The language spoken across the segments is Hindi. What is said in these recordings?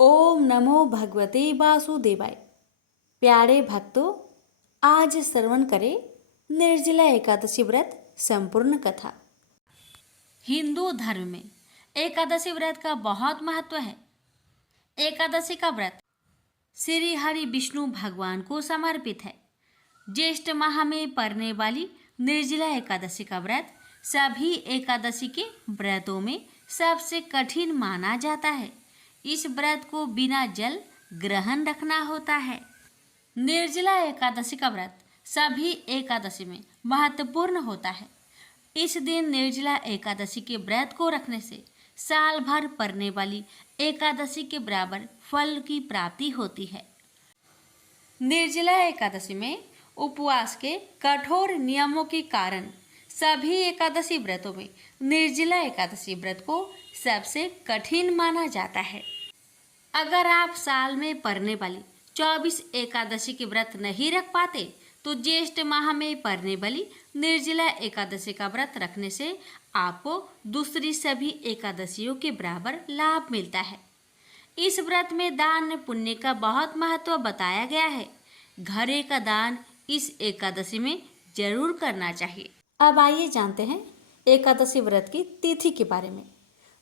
ओम नमो भगवते वासुदेवाय। प्यारे भक्तों, आज श्रवण करें निर्जला एकादशी व्रत संपूर्ण कथा। हिंदू धर्म में एकादशी व्रत का बहुत महत्व है। एकादशी का व्रत श्री हरि विष्णु भगवान को समर्पित है। ज्येष्ठ माह में पड़ने वाली निर्जला एकादशी का व्रत सभी एकादशी के व्रतों में सबसे कठिन माना जाता है। इस व्रत को बिना जल ग्रहण रखना होता है। निर्जला एकादशी का व्रत सभी एकादशी में महत्वपूर्ण होता है। इस दिन निर्जला एकादशी के व्रत को रखने से साल भर पड़ने वाली एकादशी के बराबर फल की प्राप्ति होती है। निर्जला एकादशी में उपवास के कठोर नियमों के कारण सभी एकादशी व्रतों में निर्जला एकादशी व्रत को सबसे कठिन माना जाता है। अगर आप साल में पड़ने वाली 24 एकादशी के व्रत नहीं रख पाते तो ज्येष्ठ माह में पड़ने वाली निर्जला एकादशी का व्रत रखने से आपको दूसरी सभी एकादशियों के बराबर लाभ मिलता है। इस व्रत में दान पुण्य का बहुत महत्व बताया गया है। घरे का दान इस एकादशी में जरूर करना चाहिए। अब आइए जानते हैं एकादशी व्रत की तिथि के बारे में।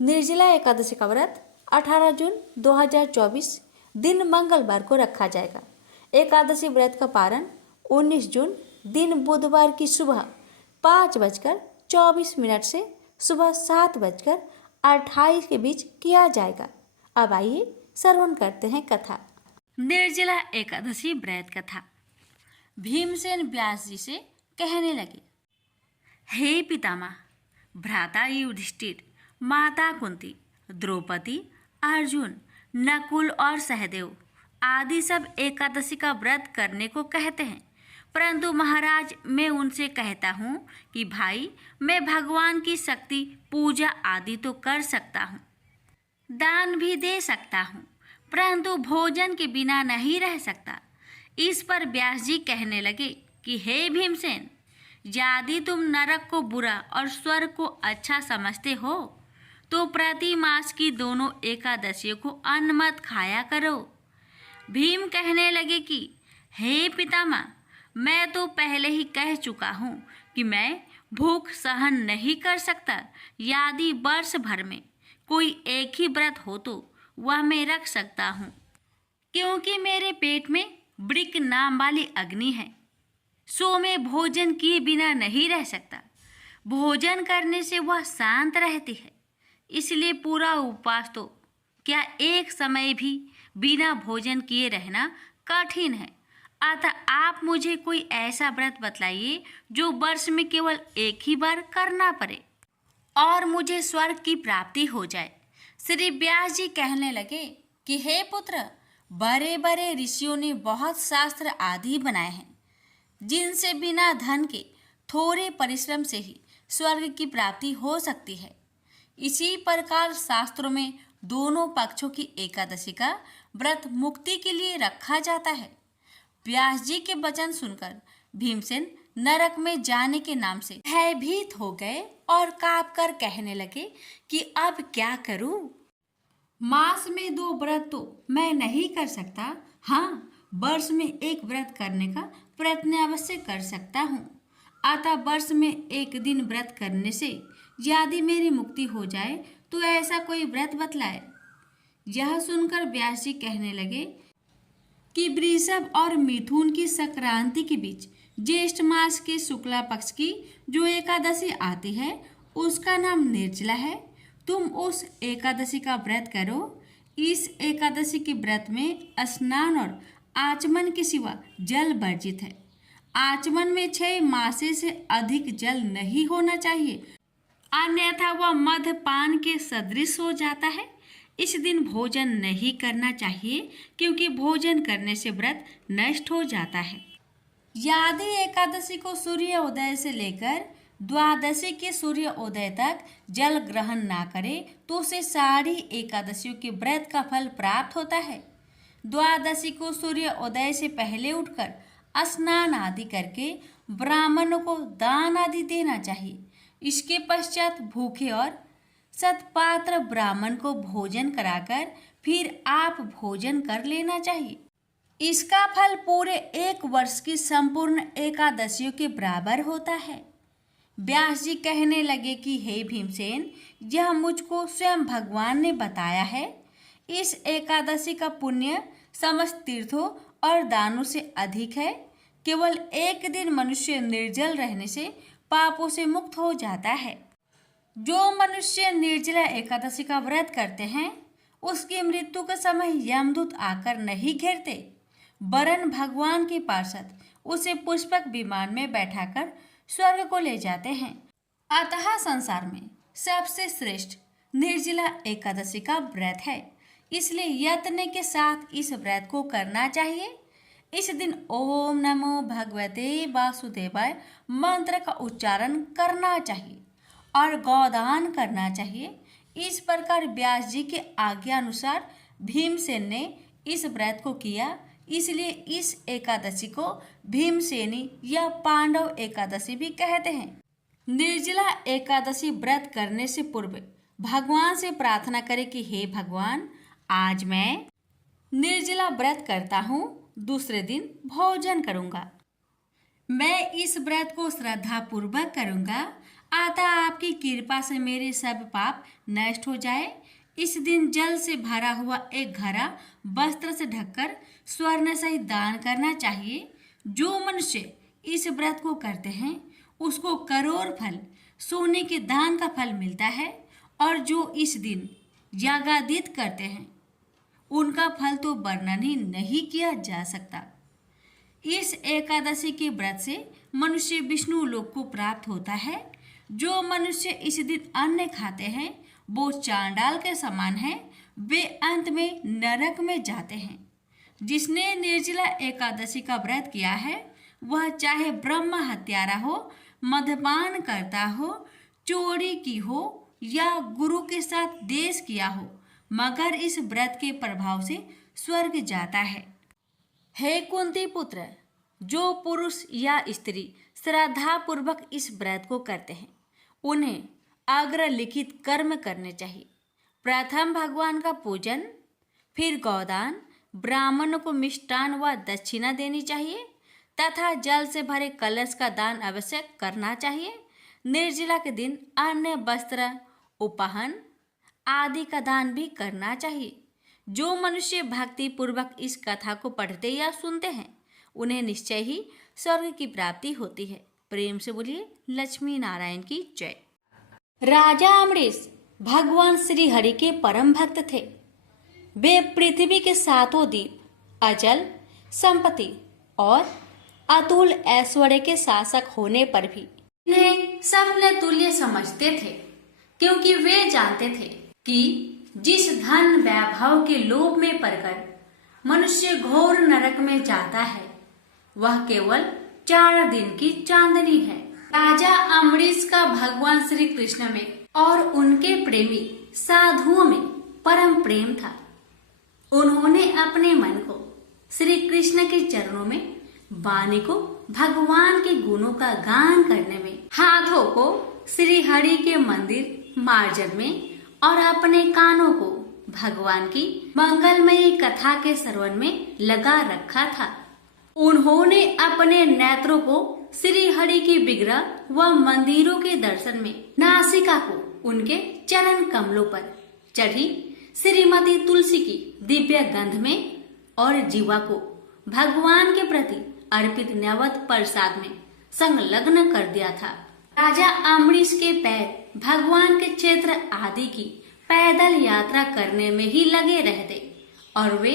निर्जला एकादशी का व्रत 18 जून 2024 दिन मंगलवार को रखा जाएगा। एकादशी व्रत का पारण 19 जून दिन बुधवार की सुबह 5:24 से सुबह 7:28 के बीच किया जाएगा। अब आइए श्रवण करते हैं कथा। निर्जला एकादशी व्रत कथा। भीमसेन व्यास जी से कहने लगे, हे पितामह, भ्राता युधिष्ठिर, माता कुंती, द्रौपदी, अर्जुन, नकुल और सहदेव आदि सब एकादशी का व्रत करने को कहते हैं, परंतु महाराज मैं उनसे कहता हूँ कि भाई मैं भगवान की शक्ति पूजा आदि तो कर सकता हूँ, दान भी दे सकता हूँ, परंतु भोजन के बिना नहीं रह सकता। इस पर व्यास जी कहने लगे कि हे भीमसेन, यदि तुम नरक को बुरा और स्वर्ग को अच्छा समझते हो तो प्रति मास की दोनों एकादशियों को अन्न मत खाया करो। भीम कहने लगे कि हे पितामह, मैं तो पहले ही कह चुका हूँ कि मैं भूख सहन नहीं कर सकता। यदि वर्ष भर में कोई एक ही व्रत हो तो वह मैं रख सकता हूँ, क्योंकि मेरे पेट में वृक नाम वाली अग्नि है, सो मैं भोजन किए बिना नहीं रह सकता। भोजन करने से वह शांत रहती है, इसलिए पूरा उपवास तो क्या एक समय भी बिना भोजन किए रहना कठिन है। अतः आप मुझे कोई ऐसा व्रत बतलाइए जो वर्ष में केवल एक ही बार करना पड़े और मुझे स्वर्ग की प्राप्ति हो जाए। श्री व्यास जी कहने लगे कि हे पुत्र, बड़े बड़े ऋषियों ने बहुत शास्त्र आदि बनाए हैं जिनसे बिना धन के थोड़े परिश्रम से ही स्वर्ग की प्राप्ति हो सकती है। इसी प्रकार शास्त्रों में दोनों पक्षों की एकादशी का व्रत मुक्ति के लिए रखा जाता है। व्यास जी के वचन सुनकर भीमसेन नरक में जाने के नाम से भयभीत हो गए और कांप कर कहने लगे कि अब क्या करूं? मास में 2 व्रत तो मैं नहीं कर सकता, हाँ वर्ष में एक व्रत करने का प्रयत्न अवश्य कर सकता हूँ। अतः वर्ष में एक दिन व्रत करने से यदि मेरी मुक्ति हो जाए तो ऐसा कोई व्रत बतलाए। यह सुनकर व्यास जी कहने लगे कि वृषभ और मिथुन की संक्रांति के बीच ज्येष्ठ मास के शुक्ला पक्ष की जो एकादशी आती है उसका नाम निर्जला है। तुम उस एकादशी का व्रत करो। इस एकादशी के व्रत में स्नान और आचमन के सिवा जल वर्जित है। आचमन में 6 मासे से अधिक जल नहीं होना चाहिए, अन्यथा वह मद्यपान के सदृश हो जाता है। इस दिन भोजन नहीं करना चाहिए, क्योंकि भोजन करने से व्रत नष्ट हो जाता है। यदि एकादशी को सूर्योदय से लेकर द्वादशी के सूर्योदय तक जल ग्रहण ना करे तो उसे सारी एकादशियों के व्रत का फल प्राप्त होता है। द्वादशी को सूर्योदय से पहले उठकर स्नान आदि करके ब्राह्मणों को दान आदि देना चाहिए। इसके पश्चात भूखे और सतपात्र ब्राह्मण को भोजन कराकर फिर आप भोजन कर लेना चाहिए। इसका फल पूरे 1 वर्ष की संपूर्ण एकादशियों के बराबर होता है। व्यास जी कहने लगे कि हे भीमसेन, यह मुझको स्वयं भगवान ने बताया है। इस एकादशी का पुण्य समस्त तीर्थों और दानों से अधिक है। केवल एक दिन मनुष्य निर्जल रहने से पापों से मुक्त हो जाता है। जो मनुष्य निर्जला एकादशी का व्रत करते हैं उसकी मृत्यु के समय यमदूत आकर नहीं घेरते, वरन भगवान के पार्षद उसे पुष्पक विमान में बैठाकर स्वर्ग को ले जाते हैं। अतः संसार में सबसे श्रेष्ठ निर्जला एकादशी का व्रत है, इसलिए यत्न के साथ इस व्रत को करना चाहिए। इस दिन ओम नमो भगवते वासुदेवाय मंत्र का उच्चारण करना चाहिए और गौदान करना चाहिए। इस प्रकार व्यास जी के आज्ञा अनुसार भीमसेन ने इस व्रत को किया, इसलिए इस एकादशी को भीमसेनी या पांडव एकादशी भी कहते हैं। निर्जला एकादशी व्रत करने से पूर्व भगवान से प्रार्थना करें कि हे भगवान, आज मैं निर्जला व्रत करता हूँ, दूसरे दिन भोजन करूँगा। मैं इस व्रत को श्रद्धा पूर्वक करूँगा, अतः आपकी कृपा से मेरे सब पाप नष्ट हो जाए। इस दिन जल से भरा हुआ एक घड़ा वस्त्र से ढककर स्वर्ण सहित दान करना चाहिए। जो मनुष्य इस व्रत को करते हैं उसको करोड़ फल सोने के दान का फल मिलता है, और जो इस दिन यागादित करते हैं उनका फल तो वर्णन ही नहीं किया जा सकता। इस एकादशी के व्रत से मनुष्य विष्णु लोक को प्राप्त होता है। जो मनुष्य इस दिन अन्न खाते हैं वो चांडाल के समान है, वे अंत में नरक में जाते हैं। जिसने निर्जला एकादशी का व्रत किया है वह चाहे ब्रह्म हत्यारा हो, मद्यपान करता हो, चोरी की हो या गुरु के साथ देश किया हो, मगर इस व्रत के प्रभाव से स्वर्ग जाता है। हे कुंती पुत्र, जो पुरुष या स्त्री श्रद्धा पूर्वक इस व्रत को करते हैं उन्हें अग्रलिखित कर्म करने चाहिए। प्रथम भगवान का पूजन, फिर गौदान, ब्राह्मणों को मिष्टान व दक्षिणा देनी चाहिए तथा जल से भरे कलश का दान अवश्य करना चाहिए। निर्जला के दिन अन्य वस्त्र, उपहान आदि का दान भी करना चाहिए। जो मनुष्य भक्ति पूर्वक इस कथा को पढ़ते या सुनते हैं उन्हें निश्चय ही स्वर्ग की प्राप्ति होती है। प्रेम से बोलिए लक्ष्मी नारायण की जय। राजा अमरीश भगवान श्री हरि के परम भक्त थे। वे पृथ्वी के 7 द्वीप, अचल संपत्ति और अतुल ऐश्वर्य के शासक होने पर भी इन्हें सपने तुल्य समझते थे, क्योंकि वे जानते थे कि जिस धन वैभव के लोभ में पड़कर मनुष्य घोर नरक में जाता है वह केवल 4 दिन की चांदनी है। राजा अमरीश का भगवान श्री कृष्ण में और उनके प्रेमी साधुओं में परम प्रेम था। उन्होंने अपने मन को श्री कृष्ण के चरणों में, वाणी को भगवान के गुणों का गान करने में, हाथों को श्री हरि के मंदिर मार्जन में और अपने कानों को भगवान की मंगलमयी कथा के श्रवण में लगा रखा था। उन्होंने अपने नेत्रों को श्री हरि की विग्रह व मंदिरों के दर्शन में, नासिका को उनके चरण कमलों पर चढ़ी श्रीमती तुलसी की दिव्य गंध में और जीवा को भगवान के प्रति अर्पित नैवेद्य प्रसाद में संलग्न कर दिया था। राजा अमरीश के पैर भगवान के क्षेत्र आदि की पैदल यात्रा करने में ही लगे रहते और वे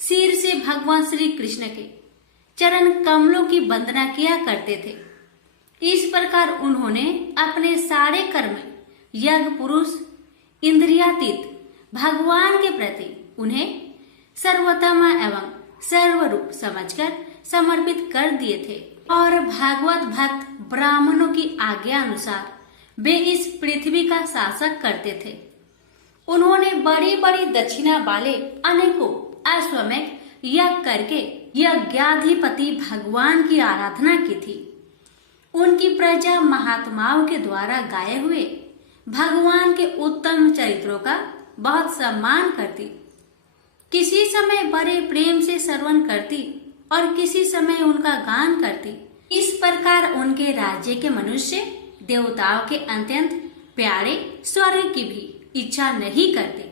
सिर से भगवान श्री कृष्ण के चरण कमलों की वंदना किया करते थे। इस प्रकार उन्होंने अपने सारे कर्म यज्ञ पुरुष इंद्रियातीत भगवान के प्रति उन्हें सर्वोत्तम एवं सर्वरूप समझकर समर्पित कर दिए थे और भागवत भक्त ब्राह्मणों की आज्ञा अनुसार वे इस पृथ्वी का शासक करते थे। उन्होंने बड़ी बड़ी दक्षिणा वाले अनेकों अश्वमेध यज्ञ करके यज्ञाधिपति भगवान की आराधना की थी। उनकी प्रजा महात्माओं के द्वारा गाए हुए भगवान के उत्तम चरित्रों का बहुत सम्मान करती। समय बड़े प्रेम से श्रवण करती और किसी समय उनका गान करती। इस प्रकार उनके राज्य के मनुष्य देवताओं के अत्यंत प्यारे स्वर्ग की भी इच्छा नहीं करते।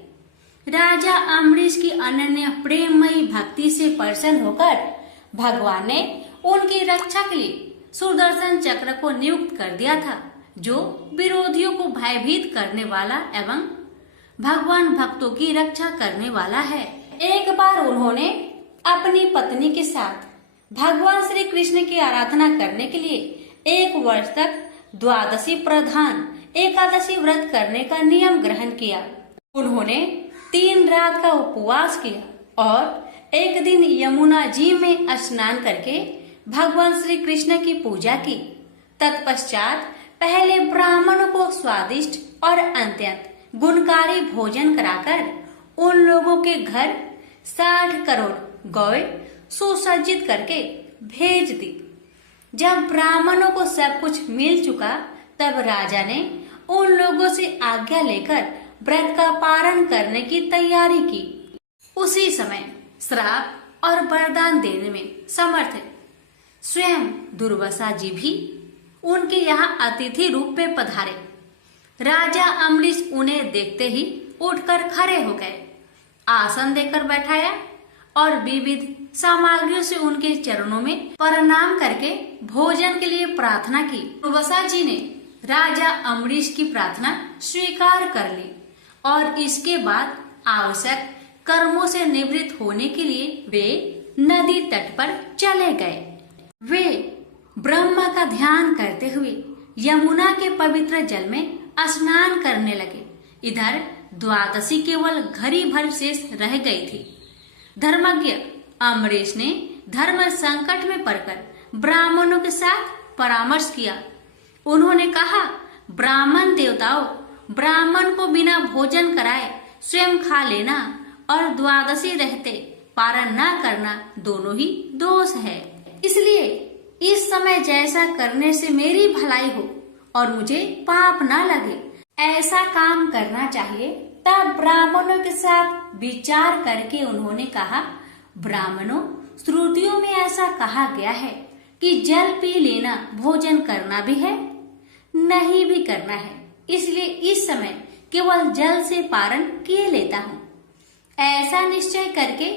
राजा अम्बरीश की अनन्य प्रेममयी भक्ति से प्रसन्न होकर भगवान ने उनकी रक्षा के लिए सुदर्शन चक्र को नियुक्त कर दिया था, जो विरोधियों को भयभीत करने वाला एवं भगवान भक्तों की रक्षा करने वाला है। एक बार उन्होंने अपनी पत्नी के साथ भगवान श्री कृष्ण की आराधना करने के लिए 1 वर्ष तक द्वादशी प्रधान एकादशी व्रत करने का नियम ग्रहण किया। उन्होंने 3 रात का उपवास किया और एक दिन यमुना जी में स्नान करके भगवान श्री कृष्ण की पूजा की। तत्पश्चात पहले ब्राह्मणों को स्वादिष्ट और अत्यंत गुणकारी भोजन कराकर उन लोगों के घर 60 करोड़ गौएं सुसज्जित करके भेज दी। जब ब्राह्मणों को सब कुछ मिल चुका, तब राजा ने उन लोगों से आज्ञा लेकर व्रत का पारण करने की तैयारी की। उसी समय श्राप और वरदान देने में समर्थ स्वयं दुर्वासा जी भी उनके यहाँ अतिथि रूप में पधारे। राजा अम्बरीश उन्हें देखते ही उठकर खड़े हो गए, आसन देकर बैठाया और विविध सामग्रियों से उनके चरणों में प्रणाम करके भोजन के लिए प्रार्थना की। दुर्वासा जी ने राजा अम्बरीश की प्रार्थना स्वीकार कर ली और इसके बाद आवश्यक कर्मों से निवृत्त होने के लिए वे नदी तट पर चले गए। वे ब्रह्मा का ध्यान करते हुए यमुना के पवित्र जल में स्नान करने लगे। इधर द्वादशी केवल घड़ी भर शेष रह गई थी। धर्मज्ञ अम्बरीश ने धर्म संकट में पड़कर ब्राह्मणों के साथ परामर्श किया। उन्होंने कहा, ब्राह्मण देवताओं, ब्राह्मण को बिना भोजन कराए स्वयं खा लेना और द्वादशी रहते पारण न करना दोनों ही दोष है। इसलिए इस समय जैसा करने से मेरी भलाई हो और मुझे पाप न लगे, ऐसा काम करना चाहिए। तब ब्राह्मणों के साथ विचार करके उन्होंने कहा, ब्राह्मणों, श्रुतियों में ऐसा कहा गया है कि जल पी लेना भोजन करना भी है, नहीं भी करना है। इसलिए इस समय केवल जल से पारण किए लेता हूँ। ऐसा निश्चय करके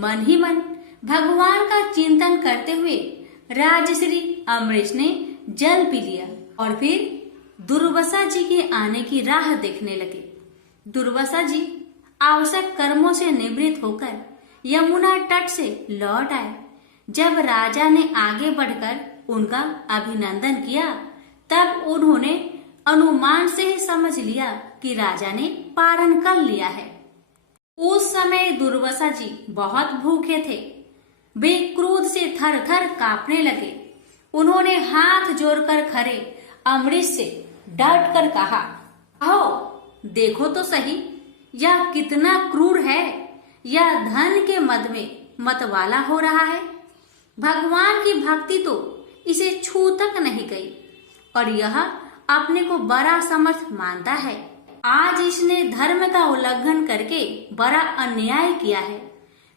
मन ही मन भगवान का चिंतन करते हुए राजश्री अम्बरीश ने जल पी लिया और फिर दुर्वासा जी के आने की राह देखने लगे। दुर्वासा जी आवश्यक कर्मों से निवृत्त होकर यमुना तट से लौट आए। जब राजा ने आगे बढ़कर उनका अभिनंदन किया, तब उन्होंने अनुमान से ही समझ लिया कि राजा ने पारण कर लिया है। उस समय दुर्वासा जी बहुत भूखे थे। वे क्रोध से थर थर कांपने लगे। उन्होंने हाथ जोड़कर खड़े अम्बरीश से डट कर कहा, आओ देखो तो सही, यह कितना क्रूर है। यह धन के मद में मतवाला हो रहा है। भगवान की भक्ति तो इसे छू तक नहीं गई और यह अपने को बड़ा समर्थ मानता है। आज इसने धर्म का उल्लंघन करके बड़ा अन्याय किया है।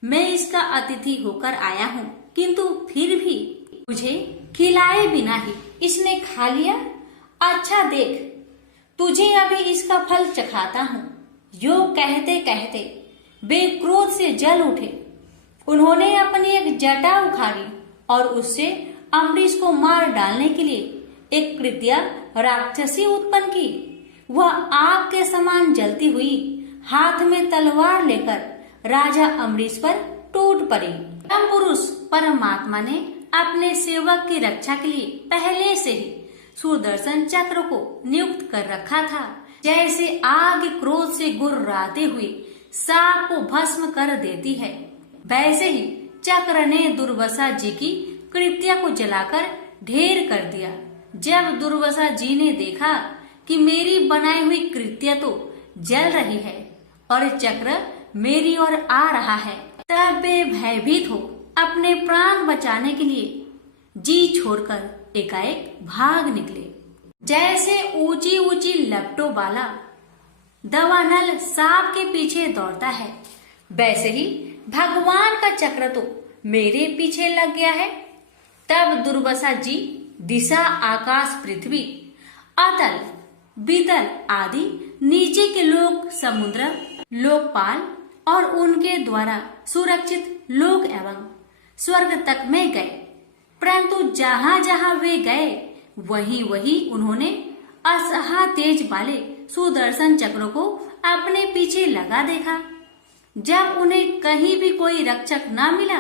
मैं इसका अतिथि होकर आया हूँ, किंतु फिर भी मुझे खिलाए बिना ही इसने खा लिया। अच्छा देख, तुझे अभी इसका फल चखाता हूँ। यो कहते कहते वे क्रोध से जल उठे। उन्होंने अपनी एक जटा उखाड़ी और उससे अम्बरीश को मार डालने के लिए एक कृत्या राक्षसी उत्पन्न की। वह आग के समान जलती हुई हाथ में तलवार लेकर राजा अम्बरीश पर टूट पड़ी। परम पुरुष परमात्मा ने अपने सेवक की रक्षा के लिए पहले से ही सुदर्शन चक्र को नियुक्त कर रखा था। जैसे आग क्रोध से गुर्राते हुए सांप को भस्म कर देती है, वैसे ही चक्र ने दुर्वासा जी की कृत्या को जलाकर ढेर कर दिया। जब दुर्वासा जी ने देखा कि मेरी बनाई हुई कृत्या तो जल रही है और चक्र मेरी ओर आ रहा है, तब वे भयभीत हो अपने प्राण बचाने के लिए जी छोड़कर एकाएक भाग निकले। जैसे ऊंची ऊंची लपटों वाला दवानल सांप के पीछे दौड़ता है, वैसे ही भगवान का चक्र तो मेरे पीछे लग गया है। तब दुर्वासा जी दिशा, आकाश, पृथ्वी, अतल, वितल आदि नीचे के लोक, समुद्र, लोकपाल और उनके द्वारा सुरक्षित लोक एवं स्वर्ग तक में गए। परंतु जहां जहां वे गए वहीं वहीं उन्होंने असहा तेज वाले सुदर्शन चक्र को अपने पीछे लगा देखा। जब उन्हें कहीं भी कोई रक्षक न मिला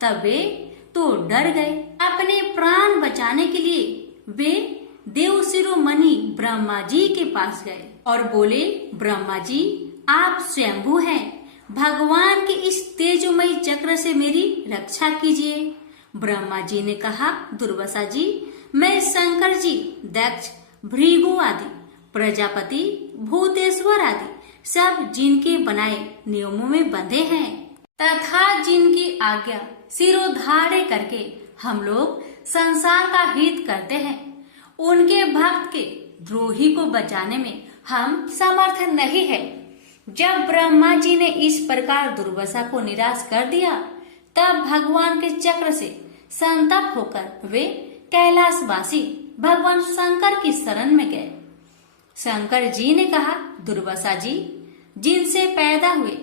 तब वे तो डर गए। अपने प्राण बचाने के लिए वे देव शिरोमणि ब्रह्मा जी के पास गए और बोले, ब्रह्मा जी आप स्वयंभू हैं, भगवान के इस तेजोमयी चक्र से मेरी रक्षा कीजिए। ब्रह्मा जी ने कहा, दुर्वासा जी मैं शंकर जी, दक्ष, भृगु आदि, प्रजापति, भूतेश्वर आदि सब जिनके बनाए नियमों में बंधे हैं तथा जिनकी आज्ञा सिरोधार्य करके हम लोग संसार का हित करते हैं, उनके भक्त के द्रोही को बचाने में हम समर्थ नहीं है। जब ब्रह्मा जी ने इस प्रकार दुर्वासा को निराश कर दिया तब भगवान के चक्र से संतप्त होकर वे कैलाशवासी भगवान शंकर की शरण में गए। शंकर जी ने कहा, दुर्वासा जी जिनसे पैदा हुए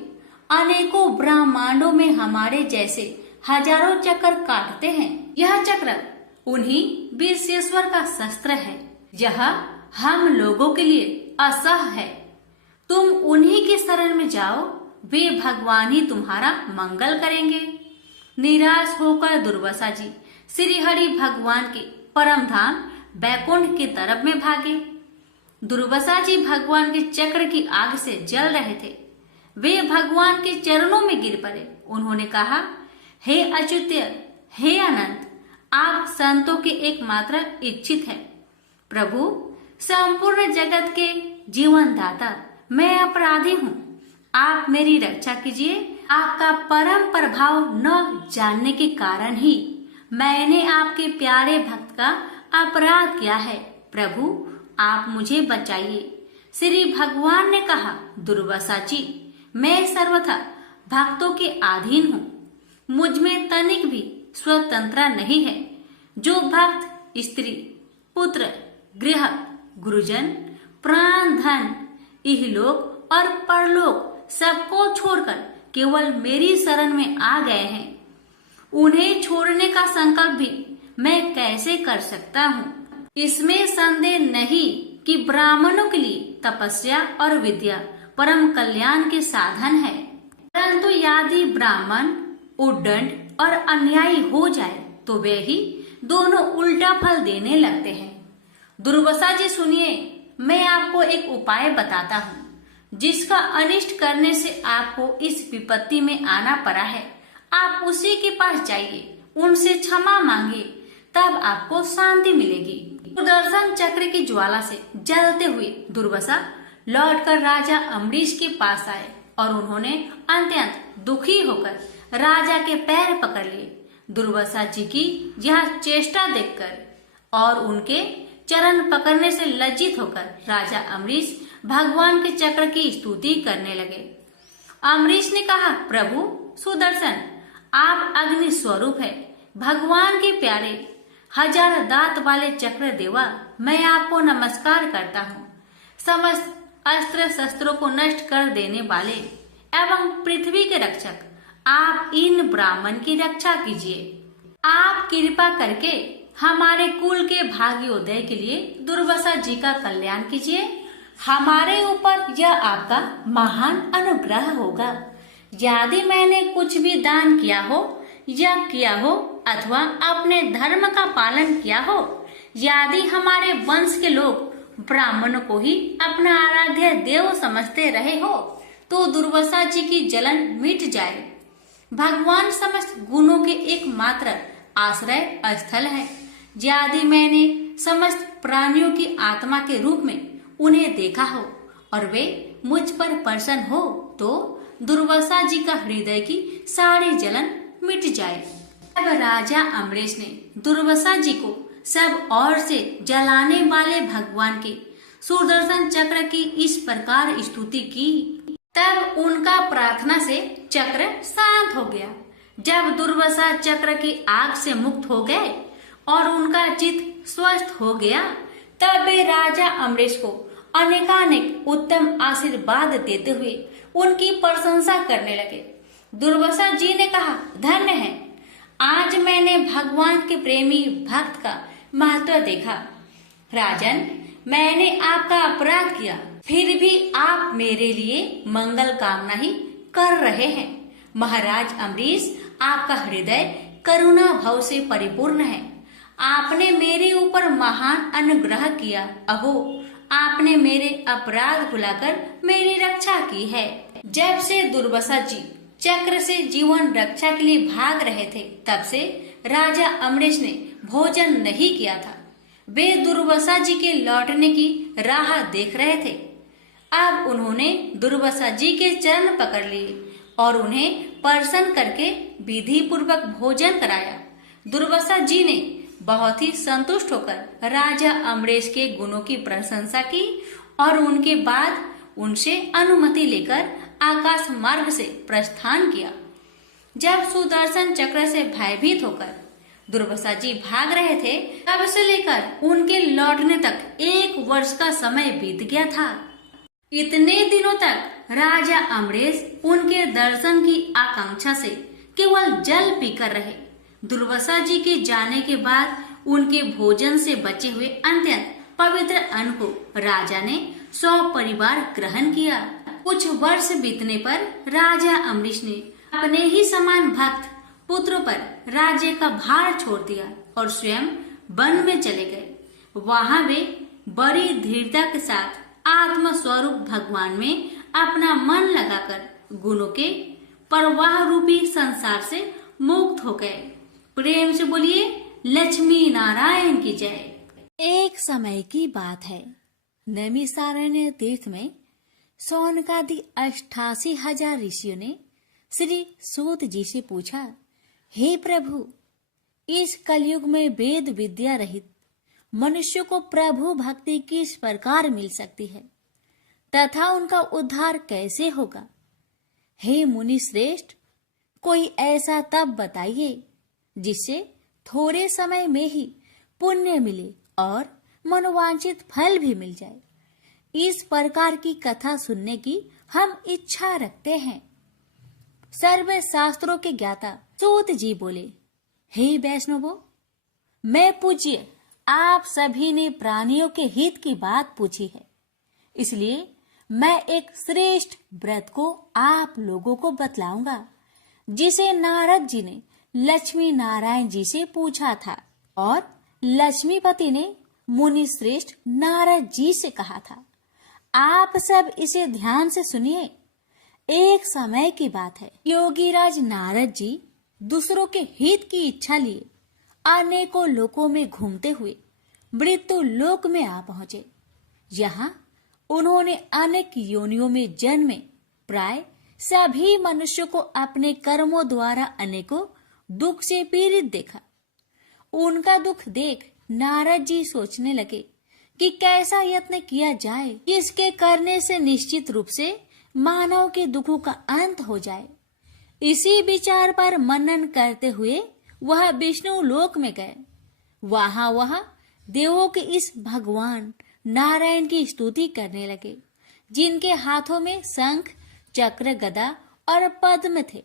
अनेकों ब्रह्मांडों में हमारे जैसे हजारों चक्र काटते हैं, यह चक्र उन्हीं विश्वेश्वर का शस्त्र है। यह हम लोगों के लिए असह्य है। तुम उन्हीं की शरण में जाओ, वे भगवान ही तुम्हारा मंगल करेंगे। निराश होकर दुर्वासा जी श्री हरि भगवान के परम धाम बैकुंठ की तरफ में भागे। दुर्वासा जी भगवान के चक्र की आग से जल रहे थे। वे भगवान के चरणों में गिर पड़े। उन्होंने कहा, हे अच्युत्य, हे अनंत, आप संतों के एकमात्र इच्छित हैं। प्रभु, संपूर्ण जगत के जीवन दाता, मैं अपराधी हूँ, आप मेरी रक्षा कीजिए। आपका परम प्रभाव न जानने के कारण ही मैंने आपके प्यारे भक्त का अपराध किया है। प्रभु, आप मुझे बचाइए। श्री भगवान ने कहा, दुर्वासा जी मैं सर्वथा भक्तों के अधीन हूँ, मुझ में तनिक भी स्वतंत्रता नहीं है। जो भक्त स्त्री, पुत्र, गृह, गुरुजन, प्राण, धन, इहलोक और परलोक सबको छोड़कर केवल मेरी शरण में आ गए हैं, उन्हें छोड़ने का संकल्प भी मैं कैसे कर सकता हूँ। इसमें संदेह नहीं कि ब्राह्मणों के लिए तपस्या और विद्या परम कल्याण के साधन है, परंतु यदि ब्राह्मण उद्दंड और अन्यायी हो जाए तो वे ही दोनों उल्टा फल देने लगते हैं। दुर्वासा जी सुनिए, मैं आपको एक उपाय बताता हूँ जिसका अनिष्ट करने से आपको इस विपत्ति में आना पड़ा है। आप उसी के पास जाइए, उनसे क्षमा मांगिए, तब आपको शांति मिलेगी। सुदर्शन चक्र की ज्वाला से जलते हुए दुर्वासा लौटकर राजा अम्बरीश के पास आए और उन्होंने अत्यंत दुखी होकर राजा के पैर पकड़ लिए। दुर्वासा जी की यह चेष्टा देखकर और उनके चरण पकड़ने से लज्जित होकर राजा अम्बरीश भगवान के चक्र की स्तुति करने लगे। अम्बरीश ने कहा, प्रभु सुदर्शन, आप अग्नि स्वरूप है, भगवान के प्यारे हजार दांत वाले चक्र देवा, मैं आपको नमस्कार करता हूँ। समस्त अस्त्र शस्त्रों को नष्ट कर देने वाले एवं पृथ्वी के रक्षक, आप इन ब्राह्मण की रक्षा कीजिए। आप कृपा करके हमारे कुल के भाग्योदय के लिए दुर्वासा जी का कल्याण कीजिए। हमारे ऊपर यह आपका महान अनुग्रह होगा। यदि मैंने कुछ भी दान किया हो या किया हो अथवा अपने धर्म का पालन किया हो, यदि हमारे वंश के लोग ब्राह्मणों को ही अपना आराध्य देव समझते रहे हो तो दुर्वासा जी की जलन मिट जाए। भगवान समस्त गुणों के एकमात्र आश्रय स्थल है। यदि मैंने समस्त प्राणियों की आत्मा के रूप में उन्हें देखा हो और वे मुझ पर प्रसन्न हो तो दुर्वासा जी का हृदय की सारी जलन मिट जाए। अब राजा अम्बरीश ने दुर्वासा जी को सब ओर से जलाने वाले भगवान के सुदर्शन चक्र की इस प्रकार स्तुति की। तब उनका प्रार्थना से चक्र शांत हो गया। जब दुर्वासा चक्र की आग से मुक्त हो गए और उनका चित्त स्वस्थ हो गया, तब वे राजा अमरीश को अनेकानेक उत्तम आशीर्वाद देते हुए उनकी प्रशंसा करने लगे। दुर्वासा जी ने कहा, धन्य है, आज मैंने भगवान के प्रेमी भक्त का महत्व देखा। राजन, मैंने आपका अपराध किया, फिर भी आप मेरे लिए मंगल कामना ही कर रहे हैं। महाराज अमरीश, आपका हृदय करुणा भाव से परिपूर्ण है। आपने मेरे ऊपर महान अनुग्रह किया। अहो, आपने मेरे अपराध भुलाकर मेरी रक्षा की है। जब से दुर्वासा जी चक्र से जीवन रक्षा के लिए भाग रहे थे, तब से राजा अमरीश ने भोजन नहीं किया था। वे दुर्वासा जी के लौटने की राह देख रहे थे। अब उन्होंने दुर्वासा जी के चरण पकड़ लिए और उन्हें प्रसन्न करके विधि पूर्वक भोजन कराया। दुर्वासा जी ने बहुत ही संतुष्ट होकर राजा अमरीश के गुणों की प्रशंसा की और उनके बाद उनसे अनुमति लेकर आकाश मार्ग से प्रस्थान किया। जब सुदर्शन चक्र से भयभीत होकर दुर्वासा जी भाग रहे थे, तब से लेकर उनके लौटने तक 1 वर्ष का समय बीत गया था। इतने दिनों तक राजा अमरीश उनके दर्शन की आकांक्षा से केवल जल पीकर रहे। दुर्वासा जी के जाने के बाद उनके भोजन से बचे हुए अत्यंत पवित्र अन्न को राजा ने सपरिवार ग्रहण किया। कुछ वर्ष बीतने पर राजा अमरीश ने अपने ही समान भक्त पुत्रों पर राज्य का भार छोड़ दिया और स्वयं वन में चले गए। वहां वे बड़ी दृढ़ता के साथ आत्म स्वरूप भगवान में अपना मन लगाकर गुणों के प्रवाह रूपी संसार से मुक्त हो गए। प्रेम से बोलिए, लक्ष्मी नारायण की जय। एक समय की बात है, नैमिषारण्य तीर्थ में सौनकादि 88,000 ऋषियों ने श्री सूत जी से पूछा, हे प्रभु, इस कलयुग में वेद विद्या रहित मनुष्य को प्रभु भक्ति किस प्रकार मिल सकती है तथा उनका उद्धार कैसे होगा? हे मुनि श्रेष्ठ, कोई ऐसा तप बताइए जिससे थोड़े समय में ही पुण्य मिले और मनोवांछित फल भी मिल जाए। इस प्रकार की कथा सुनने की हम इच्छा रखते हैं। सर्व शास्त्रों के ज्ञाता सूत जी बोले, हे वैष्णवों, मैं पूज्य आप सभी ने प्राणियों के हित की बात पूछी है, इसलिए मैं एक श्रेष्ठ व्रत को आप लोगों को बतलाऊंगा, जिसे नारद जी ने लक्ष्मी नारायण जी से पूछा था और लक्ष्मीपति ने मुनि श्रेष्ठ नारद जी से कहा था। आप सब इसे ध्यान से सुनिए। एक समय की बात है, योगीराज नारद जी दूसरों के हित की इच्छा लिए अनेकों लोकों में घूमते हुए मृत्यु लोक में आ पहुंचे। यहाँ उन्होंने अनेक योनियों में जन्मे प्राय सभी मनुष्यों को अपने कर्मों द्वारा अनेकों दुख से पीड़ित देखा। उनका दुख देख नारद जी सोचने लगे कि कैसा यत्न किया जाए इसके करने से निश्चित रूप से मानव के दुखों का अंत हो जाए। इसी विचार पर मनन करते हुए वह विष्णु लोक में गए। वहां देवों के इस भगवान नारायण की स्तुति करने लगे, जिनके हाथों में शंख, चक्र, गदा और पद्म थे,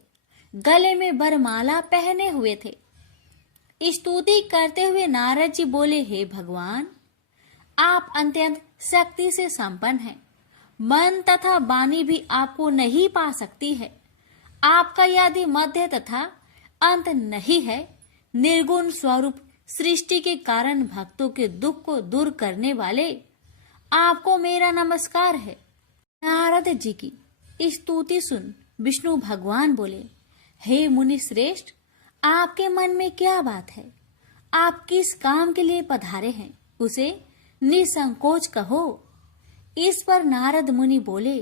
गले में वरमाला पहने हुए थे। स्तुति करते हुए नारद जी बोले, हे भगवान, आप अत्यंत शक्ति से संपन्न हैं। मन तथा वाणी भी आपको नहीं पा सकती है। आपका यदि मध्य तथा अंत नहीं है, निर्गुण स्वरूप सृष्टि के कारण भक्तों के दुख को दूर करने वाले, आपको मेरा नमस्कार है। नारद जी की स्तुति सुन विष्णु भगवान बोले, हे मुनि श्रेष्ठ, आपके मन में क्या बात है? आप किस काम के लिए पधारे हैं, उसे निसंकोच कहो। इस पर नारद मुनि बोले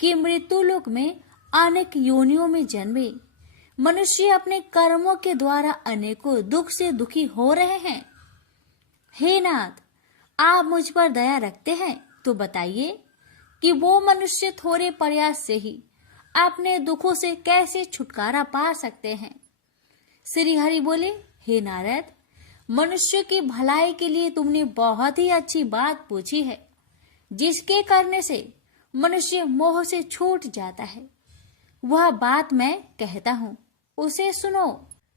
कि मृत्यु लोक में अनेक योनियों में जन्मे मनुष्य अपने कर्मों के द्वारा अनेकों दुख से दुखी हो रहे हैं। हे नाथ, आप मुझ पर दया रखते हैं तो बताइए कि वो मनुष्य थोड़े प्रयास से ही अपने दुखों से कैसे छुटकारा पा सकते हैं। श्री हरि बोले, हे नारद, मनुष्य की भलाई के लिए तुमने बहुत ही अच्छी बात पूछी है, जिसके करने से मनुष्य मोह से छूट जाता है। वह बात मैं कहता हूँ, उसे सुनो।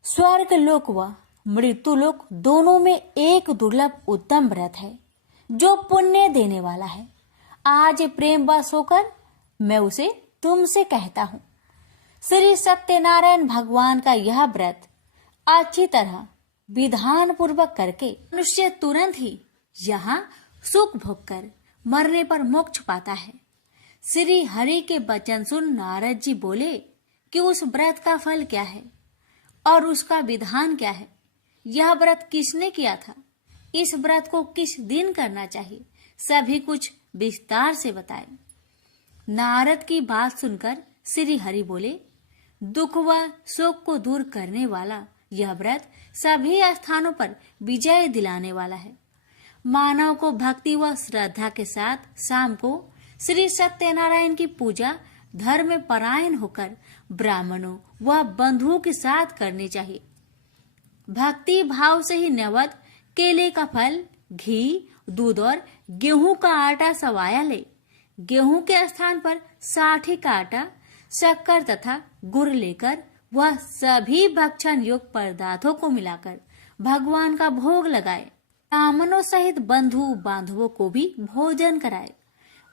स्वर्ग लोक व मृत्यु लोक दोनों में एक दुर्लभ उत्तम व्रत है जो पुण्य देने वाला है। आज प्रेम वश होकर मैं उसे तुमसे कहता हूँ। श्री सत्यनारायण भगवान का यह व्रत अच्छी तरह विधान पूर्वक करके मनुष्य तुरंत ही यहाँ सुख भोग कर मरने पर मोक्ष पाता है। श्री हरि के वचन सुन नारद जी बोले कि उस व्रत का फल क्या है और उसका विधान क्या है। यह व्रत किसने किया था, इस व्रत को किस दिन करना चाहिए, सभी कुछ विस्तार से बताए। नारद की बात सुनकर श्री हरि बोले, दुख व शोक को दूर करने वाला यह व्रत सभी स्थानों पर विजय दिलाने वाला है। मानव को भक्ति व श्रद्धा के साथ शाम को श्री सत्यनारायण की पूजा धर्म में परायण होकर ब्राह्मणों व बंधुओं के साथ करनी चाहिए। भक्ति भाव से ही नैवेद्य केले का फल, घी, दूध और गेहूं का आटा सवाया ले। गेहूं के स्थान पर साठी का आटा, शक्कर तथा गुड़ लेकर वह सभी भक्षण योग्य पदार्थों को मिलाकर भगवान का भोग लगाए। ब्राह्मणों सहित बंधु बांधवों को भी भोजन कराए।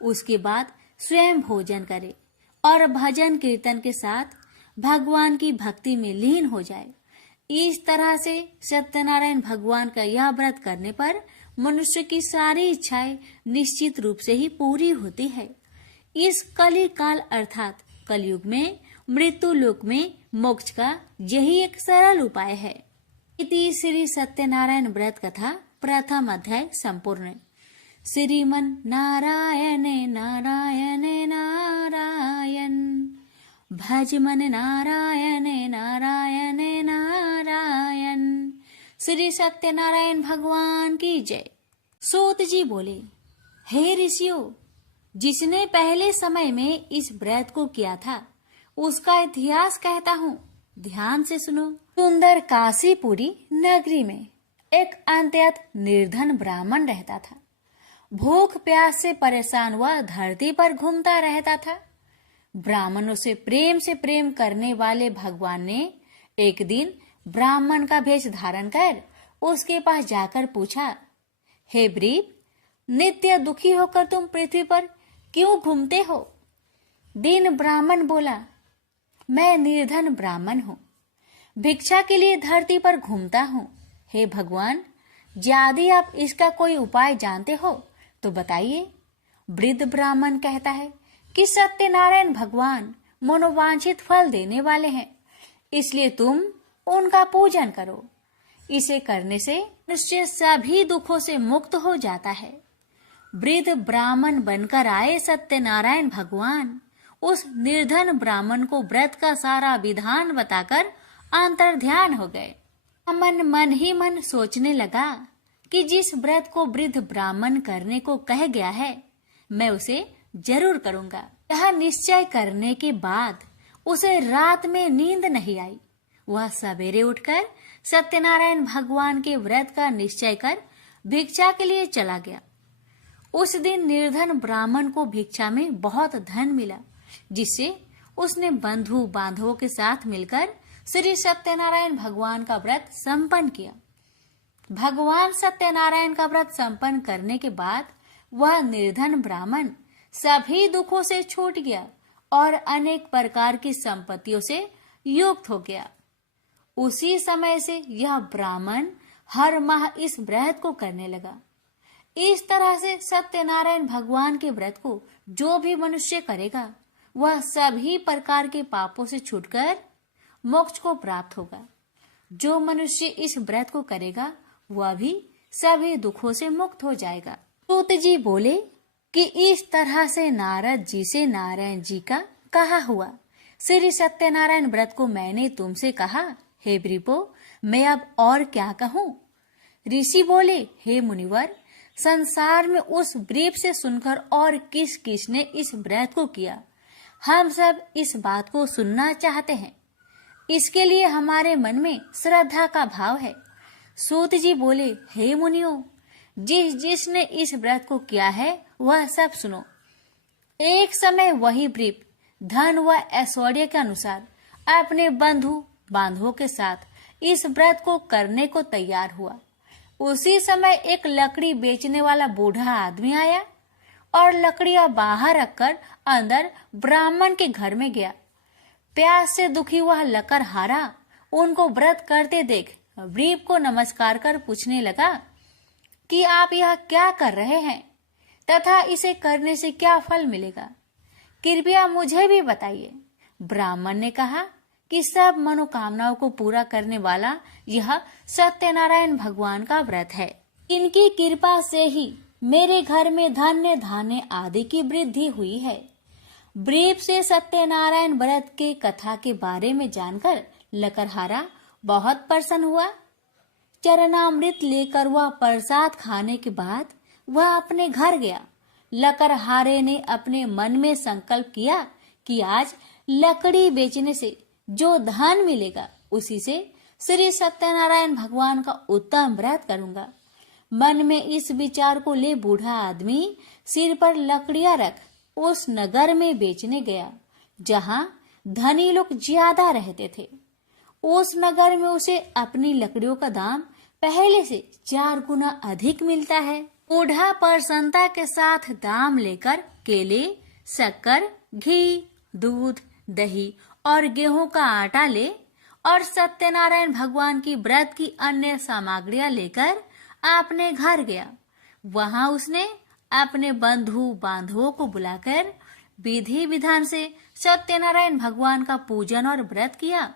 उसके बाद स्वयं भोजन करे और भजन कीर्तन के साथ भगवान की भक्ति में लीन हो जाए। इस तरह से सत्यनारायण भगवान का यह व्रत करने पर मनुष्य की सारी इच्छाएं निश्चित रूप से ही पूरी होती है। इस कली काल अर्थात कलयुग में मृत्यु लोक में मोक्ष का यही एक सरल उपाय है। इति श्री सत्यनारायण व्रत कथा प्रथम अध्याय संपूर्ण। श्रीमन नारायणे नारायणे नारायण, भज मन नारायणे नारायणे नारायण। श्री सत्यनारायण भगवान की जय। सूत जी बोले, हे ऋषियों, जिसने पहले समय में इस व्रत को किया था उसका इतिहास कहता हूँ, ध्यान से सुनो। सुंदर काशीपुरी नगरी में एक अत्यंत निर्धन ब्राह्मण रहता था। भूख प्यास से परेशान हुआ धरती पर घूमता रहता था। ब्राह्मणों से प्रेम करने वाले भगवान ने एक दिन ब्राह्मण का भेष धारण कर उसके पास जाकर पूछा, हे ब्रीप, नित्य दुखी होकर तुम पृथ्वी पर क्यों घूमते हो? दीन ब्राह्मण बोला, मैं निर्धन ब्राह्मण हूँ, भिक्षा के लिए धरती पर घूमता हूँ। हे भगवान, यदि आप इसका कोई उपाय जानते हो तो बताइए। वृद्ध ब्राह्मण कहता है कि सत्यनारायण भगवान मनोवांछित फल देने वाले हैं, इसलिए तुम उनका पूजन करो। इसे करने से मनुष्य सभी दुखों से मुक्त हो जाता है। वृद्ध ब्राह्मण बनकर आए सत्यनारायण भगवान उस निर्धन ब्राह्मण को व्रत का सारा विधान बताकर अंतर्ध्यान हो गए। मन ही मन सोचने लगा कि जिस व्रत को वृद्ध ब्राह्मण करने को कह गया है मैं उसे जरूर करूंगा। यह निश्चय करने के बाद उसे रात में नींद नहीं आई। वह सवेरे उठकर सत्यनारायण भगवान के व्रत का निश्चय कर भिक्षा के लिए चला गया। उस दिन निर्धन ब्राह्मण को भिक्षा में बहुत धन मिला, जिससे उसने बंधु बांधवों के साथ मिलकर श्री सत्यनारायण भगवान का व्रत संपन्न किया। भगवान सत्यनारायण का व्रत संपन्न करने के बाद वह निर्धन ब्राह्मण सभी दुखों से छूट गया और अनेक प्रकार की संपत्तियों से युक्त हो गया। उसी समय से यह ब्राह्मण हर माह इस व्रत को करने लगा। इस तरह से सत्यनारायण भगवान के व्रत को जो भी मनुष्य करेगा वह सभी प्रकार के पापों से छूटकर मोक्ष को प्राप्त होगा। जो मनुष्य इस व्रत को करेगा वह भी सभी दुखों से मुक्त हो जाएगा। सूत जी बोले कि इस तरह से नारद जी से नारायण जी का कहा हुआ श्री सत्यनारायण व्रत को मैंने तुमसे कहा। हे ब्रीपो, मैं अब और क्या कहूँ? ऋषि बोले, हे मुनिवर, संसार में उस ब्रीफ से सुनकर और किस किस ने इस व्रत को किया, हम सब इस बात को सुनना चाहते हैं। इसके लिए हमारे मन में श्रद्धा का भाव है। सूत जी बोले, हे मुनियों, जिसने इस व्रत को किया है वह सब सुनो। एक समय वही ब्रीफ धन व ऐश्वर्य के अनुसार अपने बंधु बांधवों के साथ इस व्रत को करने को तैयार हुआ। उसी समय एक लकड़ी बेचने वाला बूढ़ा आदमी आया और लकड़ियां बाहर रखकर अंदर ब्राह्मण के घर में गया। प्यास से दुखी वह लकड़हारा उनको व्रत करते देख ब्रीफ को नमस्कार कर पूछने लगा कि आप यह क्या कर रहे हैं तथा इसे करने से क्या फल मिलेगा, कृपया मुझे भी बताइए। ब्राह्मण ने कहा कि सब मनोकामनाओं को पूरा करने वाला यह सत्यनारायण भगवान का व्रत है। इनकी कृपा से ही मेरे घर में धन्य धान्य आदि की वृद्धि हुई है। ब्रीफ से सत्यनारायण व्रत के कथा के बारे में जानकर लकड़हारा बहुत प्रसन्न हुआ। चरणामृत लेकर वह प्रसाद खाने के बाद वह अपने घर गया। लकड़हारे ने अपने मन में संकल्प किया कि आज लकड़ी बेचने से जो धन मिलेगा उसी से श्री सत्यनारायण भगवान का उत्तम व्रत करूंगा। मन में इस विचार को ले बूढ़ा आदमी सिर पर लकड़ियां रख उस नगर में बेचने गया जहां धनी लोग ज्यादा रहते थे। उस नगर में उसे अपनी लकड़ियों का दाम पहले से 4 गुना अधिक मिलता है। बूढ़ा प्रसन्नता के साथ दाम लेकर केले, शक्कर, घी, दूध, दही और गेहूं का आटा ले और सत्यनारायण भगवान की व्रत की अन्य सामग्रियां लेकर अपने घर गया। वहां उसने अपने बंधु बांधवों को बुलाकर विधि विधान से सत्यनारायण भगवान का पूजन और व्रत किया।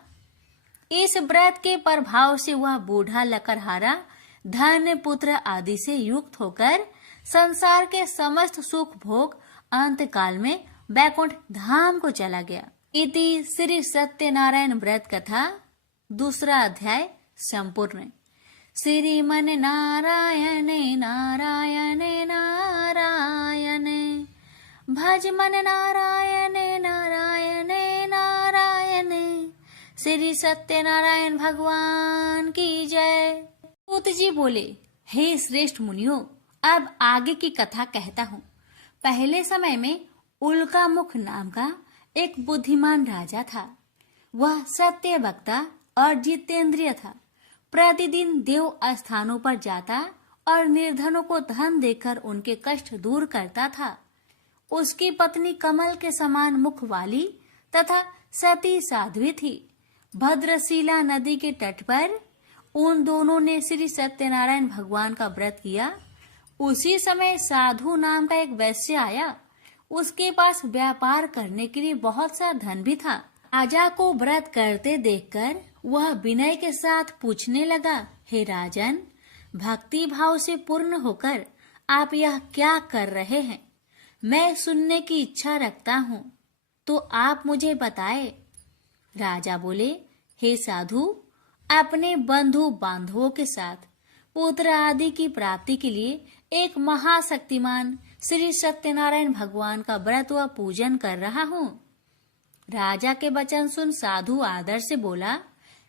इस व्रत के प्रभाव से वह बूढ़ा लकड़हारा धन पुत्र आदि से युक्त होकर संसार के समस्त सुख भोग अंत काल में बैकुंठ धाम को चला गया। इति श्री सत्यनारायण व्रत कथा 2 अध्याय संपूर्ण। श्रीमन नारायण नारायण नारायण भज मन नारायण नारायण नारायण। श्री सत्यनारायण भगवान की जय। सूत जी बोले, हे श्रेष्ठ मुनियों, अब आगे की कथा कहता हूँ। पहले समय में उल्कामुख नाम का एक बुद्धिमान राजा था। वह सत्य वक्ता और जितेंद्रिय था। प्रतिदिन देव स्थानों पर जाता और निर्धनों को धन देकर उनके कष्ट दूर करता था। उसकी पत्नी कमल के समान मुख वाली तथा सती साध्वी थी। भद्रशिला नदी के तट पर उन दोनों ने श्री सत्यनारायण भगवान का व्रत किया। उसी समय साधु नाम का एक वैश्य आया। उसके पास व्यापार करने के लिए बहुत सा धन भी था। राजा को व्रत करते देखकर वह विनय के साथ पूछने लगा, हे राजन, भक्ति भाव से पूर्ण होकर आप यह क्या कर रहे हैं? मैं सुनने की इच्छा रखता हूँ, तो आप मुझे बताए। राजा बोले, हे साधु, अपने बंधु बांधवों के साथ पुत्र आदि की प्राप्ति के लिए एक महाशक्तिमान श्री सत्यनारायण भगवान का व्रत व पूजन कर रहा हूँ। राजा के वचन सुन साधु आदर से बोला,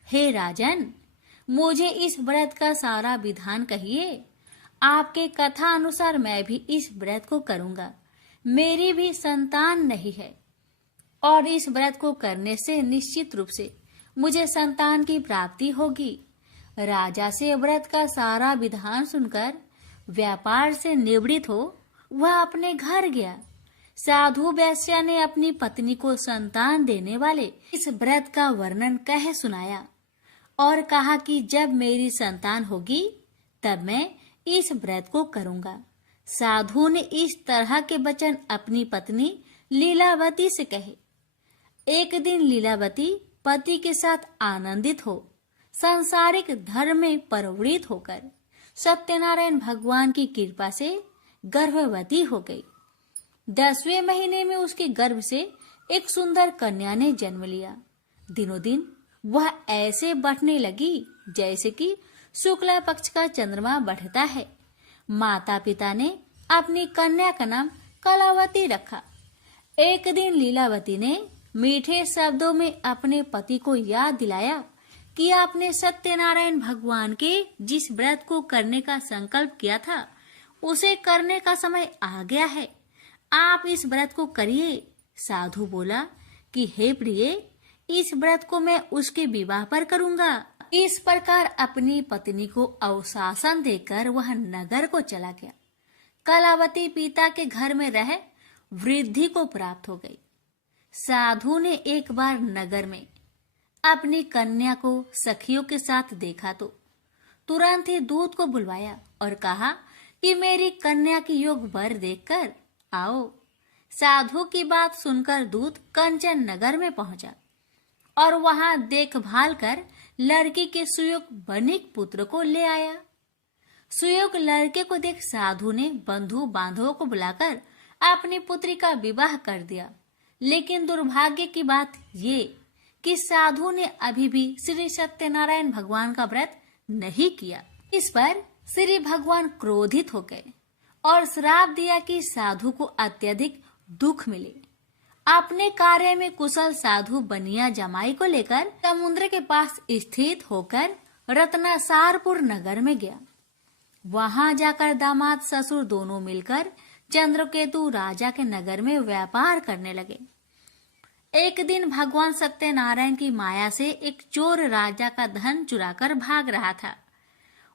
हे राजन, मुझे इस व्रत का सारा विधान कहिए। आपके कथा अनुसार मैं भी इस व्रत को करूंगा। मेरी भी संतान नहीं है और इस व्रत को करने से निश्चित रूप से मुझे संतान की प्राप्ति होगी। राजा से व्रत का सारा विधान सुनकर व्यापार से निवृत्त हो वह अपने घर गया। साधु वैश्य ने अपनी पत्नी को संतान देने वाले इस व्रत का वर्णन कह सुनाया और कहा कि जब मेरी संतान होगी तब मैं इस व्रत को करूंगा। साधु ने इस तरह के वचन अपनी पत्नी लीलावती से कहे। एक दिन लीलावती पति के साथ आनंदित हो सांसारिक धर्म में प्रवृत्त होकर सत्यनारायण भगवान की कृपा से गर्भवती हो गई। 10वें महीने में उसके गर्भ से एक सुंदर कन्या ने जन्म लिया। दिनों दिन वह ऐसे बढ़ने लगी जैसे कि शुक्ला पक्ष का चंद्रमा बढ़ता है। माता पिता ने अपनी कन्या का नाम कलावती रखा। एक दिन लीलावती ने मीठे शब्दों में अपने पति को याद दिलाया कि आपने सत्यनारायण भगवान के जिस व्रत को करने का संकल्प किया था उसे करने का समय आ गया है, आप इस व्रत को करिए। साधु बोला कि हे प्रिय, इस व्रत को मैं उसके विवाह पर करूंगा। इस प्रकार अपनी पत्नी को अवशासन देकर वह नगर को चला गया। कलावती पिता के घर में रह वृद्धि को प्राप्त हो गई। साधु ने एक बार नगर में अपनी कन्या को सखियों के साथ देखा तो तुरंत ही दूत को बुलवाया और कहा कि मेरी कन्या की योग वर देखकर आओ। साधु की बात सुनकर दूत कंचन नगर में पहुंचा और वहां देखभाल कर लड़की के सुयोग बनिक पुत्र को ले आया। सुयोग लड़के को देख साधु ने बंधु बांधवों को बुलाकर अपनी पुत्री का विवाह कर दिया। लेकिन दुर्भाग्य की बात ये कि साधु ने अभी भी श्री सत्यनारायण भगवान का व्रत नहीं किया। इस पर श्री भगवान क्रोधित हो गए और श्राप दिया कि साधु को अत्यधिक दुख मिले। अपने कार्य में कुशल साधु बनिया जमाई को लेकर समुद्र के पास स्थित होकर रत्नासारपुर नगर में गया। वहां जाकर दामाद ससुर दोनों मिलकर चंद्रकेतु राजा के नगर में व्यापार करने लगे। एक दिन भगवान सत्यनारायण की माया से एक चोर राजा का धन चुराकर भाग रहा था।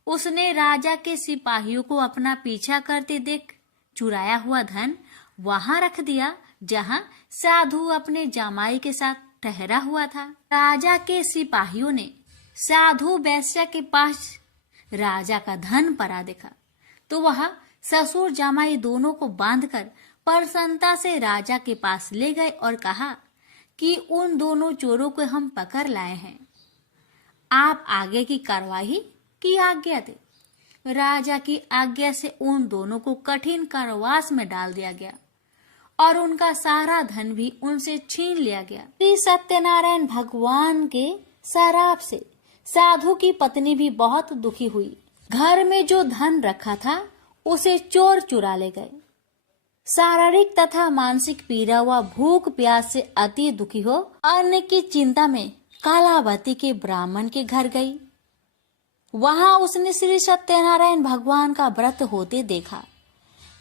उसने राजा के सिपाहियों को अपना पीछा करते देख चुराया हुआ धन वहां रख दिया जहां साधु अपने जमाई के साथ ठहरा हुआ था। राजा के सिपाहियों ने साधु वैश्या के पास राजा का धन पड़ा देखा तो वह ससुर जमाई दोनों को बांधकर प्रसन्नता से राजा के पास ले गए और कहा कि उन दोनों चोरों को हम पकड़ लाए हैं, आप आगे की कार्रवाई की आज्ञा दे। राजा की आज्ञा से उन दोनों को कठिन कारावास में डाल दिया गया और उनका सारा धन भी उनसे छीन लिया गया। श्री सत्यनारायण भगवान के शराप से साधु की पत्नी भी बहुत दुखी हुई। घर में जो धन रखा था उसे चोर चुरा ले गए। शारीरिक तथा मानसिक पीड़ा व भूख प्यास से अति दुखी हो अन्न की चिंता में कालावती के ब्राह्मण के घर गई। वहां उसने श्री सत्यनारायण भगवान का व्रत होते देखा।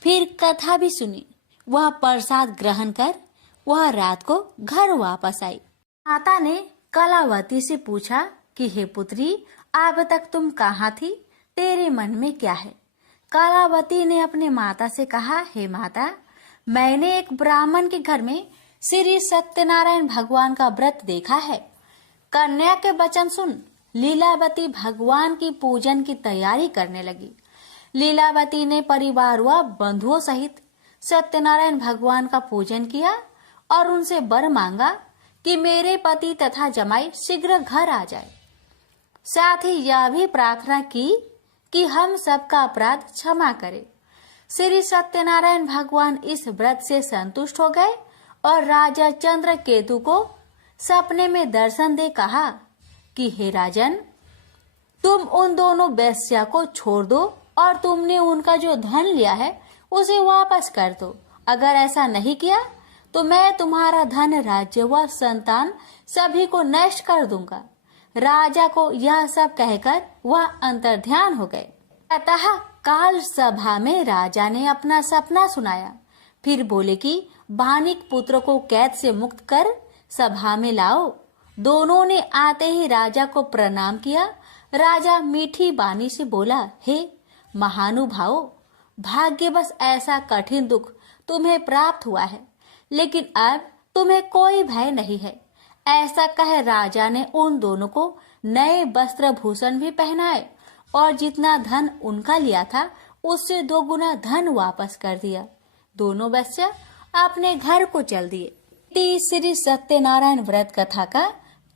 फिर कथा भी सुनी। वह प्रसाद ग्रहण कर वह रात को घर वापस आई। माता ने कलावती से पूछा कि हे पुत्री, अब तक तुम कहाँ थी, तेरे मन में क्या है? कलावती ने अपने माता से कहा, हे माता, मैंने एक ब्राह्मण के घर में श्री सत्यनारायण भगवान का व्रत देखा है। कन्या के वचन सुन लीलावती भगवान की पूजन की तैयारी करने लगी। लीलावती ने परिवार व बंधुओं सहित सत्यनारायण भगवान का पूजन किया और उनसे वर मांगा कि मेरे पति तथा जमाई शीघ्र घर आ जाए। साथ ही यह भी प्रार्थना की कि हम सबका अपराध क्षमा करे। श्री सत्यनारायण भगवान इस व्रत से संतुष्ट हो गए और राजा चंद्रकेतु को सपने में दर्शन दे कहा कि हे राजन, तुम उन दोनों वेश्या को छोड़ दो और तुमने उनका जो धन लिया है उसे वापस कर दो। अगर ऐसा नहीं किया तो मैं तुम्हारा धन, राज्य व संतान सभी को नष्ट कर दूंगा। राजा को यह सब कहकर वह अंतर्ध्यान हो गए। अतः काल सभा में राजा ने अपना सपना सुनाया। फिर बोले कि बानिक पुत्र को कैद से मुक्त कर सभा में लाओ। दोनों ने आते ही राजा को प्रणाम किया। राजा मीठी बानी से बोला, हे महानुभावो, भाग्यवश ऐसा कठिन दुख तुम्हें प्राप्त हुआ है, लेकिन अब तुम्हें कोई भय नहीं है। ऐसा कह राजा ने उन दोनों को नए वस्त्र भूषण भी पहनाए और जितना धन उनका लिया था उससे 2 गुना धन वापस कर दिया। दोनों वेश्या अपने घर को चल दिए। श्री सत्यनारायण व्रत कथा का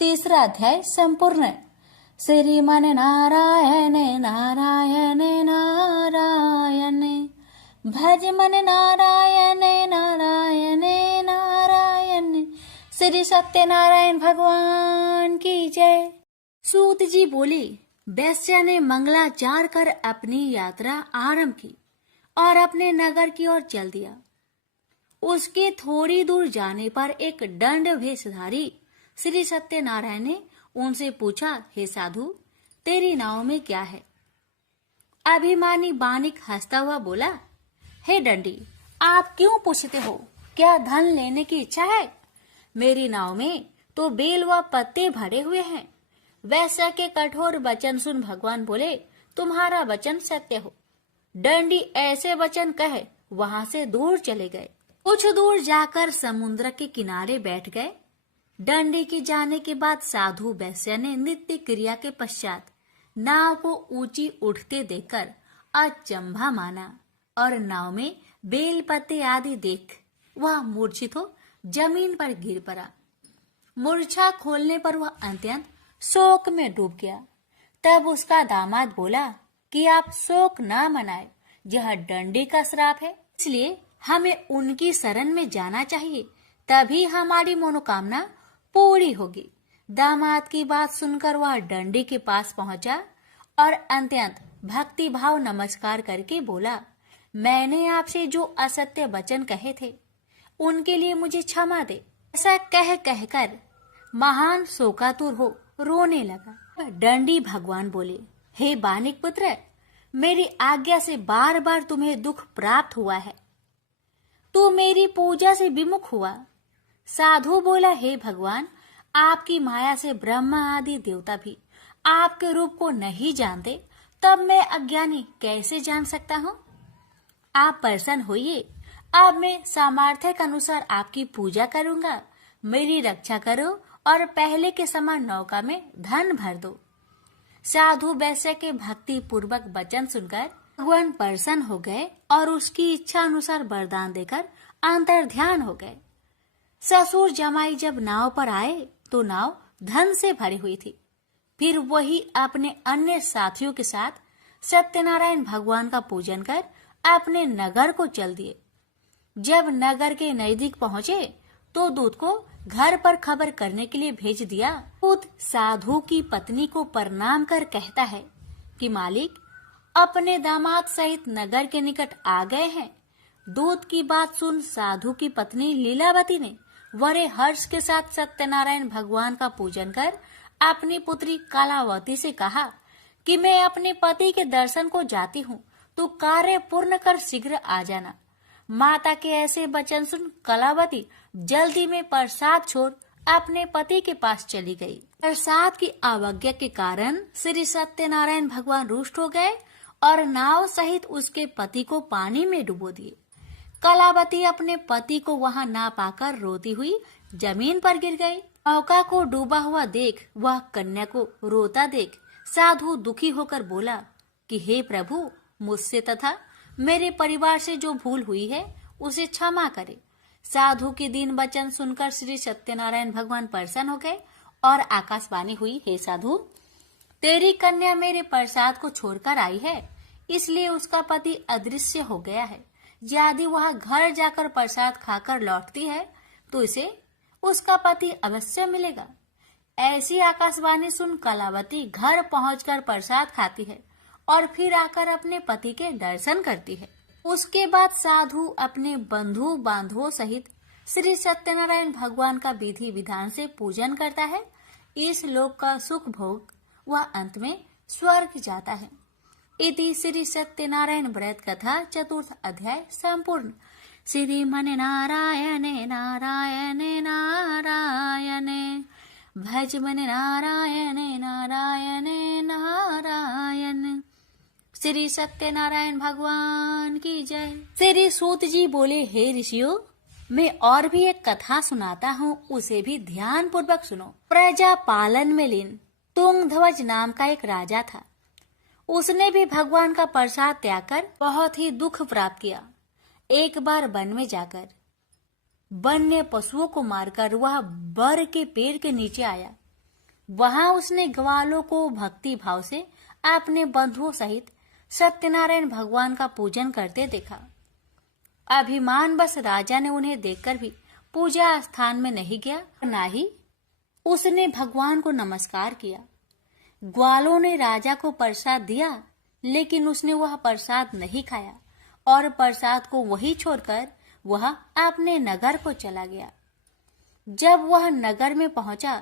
3रा अध्याय संपूर्ण। श्रीमन नारायण नारायण नारायण, भज मन नारायण नारायण नारायण। श्री सत्यनारायण भगवान की जय। सूत जी बोले, वैश्या ने मंगलाचार कर अपनी यात्रा आरंभ की। और अपने नगर की ओर चल दिया। उसके थोड़ी दूर जाने पर एक दंड भेषधारी श्री सत्यनारायण ने उनसे पूछा, हे साधु, तेरी नाव में क्या है? अभिमानी बानिक हंसता हुआ बोला, हे दंडी, आप क्यों पूछते हो? क्या धन लेने की इच्छा है? मेरी नाव में तो बेल व पत्ते भरे हुए हैं। वैश्य के कठोर वचन सुन भगवान बोले, तुम्हारा वचन सत्य हो। दंडी ऐसे वचन कहे वहां से दूर चले गए। कुछ दूर जाकर समुद्र के किनारे बैठ गए। दंडी के जाने के बाद साधु वैश्य ने नित्य क्रिया के पश्चात नाव को ऊंची उठते देखकर अचंभा माना और नाव में बेल पत्ते आदि देख वह मूर्छित हो जमीन पर गिर पड़ा। मूर्छा खोलने पर वह अत्यंत शोक में डूब गया। तब उसका दामाद बोला कि आप शोक ना मनाए, यह दंडी का श्राप है, इसलिए हमें उनकी शरण में जाना चाहिए, तभी हमारी मनोकामना पूरी होगी। दामाद की बात सुनकर वह दंडी के पास पहुंचा और अत्यंत भक्ति भाव नमस्कार करके बोला, मैंने आपसे जो असत्य वचन कहे थे उनके लिए मुझे क्षमा दे। ऐसा कहकर महान शोकातुर हो रोने लगा। दंडी भगवान बोले, हे बानिक पुत्र, मेरी आज्ञा से बार बार तुम्हें दुख प्राप्त हुआ है, तू मेरी पूजा से विमुख हुआ। साधु बोला, हे भगवान, आपकी माया से ब्रह्मा आदि देवता भी आपके रूप को नहीं जानते, तब मैं अज्ञानी कैसे जान सकता हूँ? आप प्रसन्न होइए, अब मैं सामर्थ्य के अनुसार आपकी पूजा करूंगा। मेरी रक्षा करो और पहले के समान नौका में धन भर दो। साधु वैश्य के भक्ति पूर्वक वचन सुनकर भगवान प्रसन्न हो गए और उसकी इच्छा अनुसार वरदान देकर अंतर ध्यान हो गए। ससुर जमाई जब नाव पर आए तो नाव धन से भरी हुई थी। फिर वही अपने अन्य साथियों के साथ सत्यनारायण भगवान का पूजन कर अपने नगर को चल दिए। जब नगर के नजदीक पहुंचे तो दूत को घर पर खबर करने के लिए भेज दिया। दूत साधु की पत्नी को प्रणाम कर कहता है कि मालिक अपने दामाद सहित नगर के निकट आ गए हैं। दूत की बात सुन साधु की पत्नी लीलावती ने बड़े हर्ष के साथ सत्यनारायण भगवान का पूजन कर अपनी पुत्री कलावती से कहा कि मैं अपने पति के दर्शन को जाती हूँ, तो कार्य पूर्ण कर शीघ्र आ जाना। माता के ऐसे वचन सुन कलावती जल्दी में प्रसाद छोड़ अपने पति के पास चली गई। प्रसाद की अवज्ञा के कारण श्री सत्यनारायण भगवान रुष्ट हो गए और नाव सहित उसके पति को पानी में डुबो दिए। कलावती अपने पति को वहां ना पाकर रोती हुई जमीन पर गिर गई। नौका को डूबा हुआ देख वह कन्या को रोता देख साधु दुखी होकर बोला कि हे प्रभु, मुझसे तथा मेरे परिवार से जो भूल हुई है उसे क्षमा करे। साधु के दीन वचन सुनकर श्री सत्यनारायण भगवान प्रसन्न हो गए और आकाशवाणी हुई, हे साधु, तेरी कन्या मेरे प्रसाद को छोड़कर आई है, इसलिए उसका पति अदृश्य हो गया है। यदि वह घर जाकर प्रसाद खाकर लौटती है तो इसे उसका पति अवश्य मिलेगा। ऐसी आकाशवाणी सुन कलावती घर पहुंचकर प्रसाद खाती है और फिर आकर अपने पति के दर्शन करती है। उसके बाद साधु अपने बंधु बांधवों सहित श्री सत्यनारायण भगवान का विधि विधान से पूजन करता है। इस लोक का सुख भोग वह अंत में स्वर्ग जाता है। इति श्री सत्यनारायण व्रत कथा चतुर्थ अध्याय संपूर्ण। श्रीमन नारायणे नारायणे नारायणे भज मन नारायणे नारायणे नारायण। श्री सत्यनारायण भगवान की जय। श्री सूत जी बोले, हे ऋषियों, मैं और भी एक कथा सुनाता हूँ, उसे भी ध्यान पूर्वक सुनो। प्रजा पालन में लीन तुंगध्वज नाम का एक राजा था। उसने भी भगवान का प्रसाद त्याग कर बहुत ही दुख प्राप्त किया। एक बार वन में जाकर वन्य पशुओं को मारकर वह बर के पेड़ के नीचे आया। वहां उसने ग्वालों को भक्ति भाव से अपने बंधुओं सहित सत्यनारायण भगवान का पूजन करते देखा। अभिमान बस राजा ने उन्हें देखकर भी पूजा स्थान में नहीं गया, न ही उसने भगवान को नमस्कार किया। ग्वालों ने राजा को प्रसाद दिया, लेकिन उसने वह प्रसाद नहीं खाया और प्रसाद को वहीं छोड़कर वह अपने नगर को चला गया। जब वह नगर में पहुंचा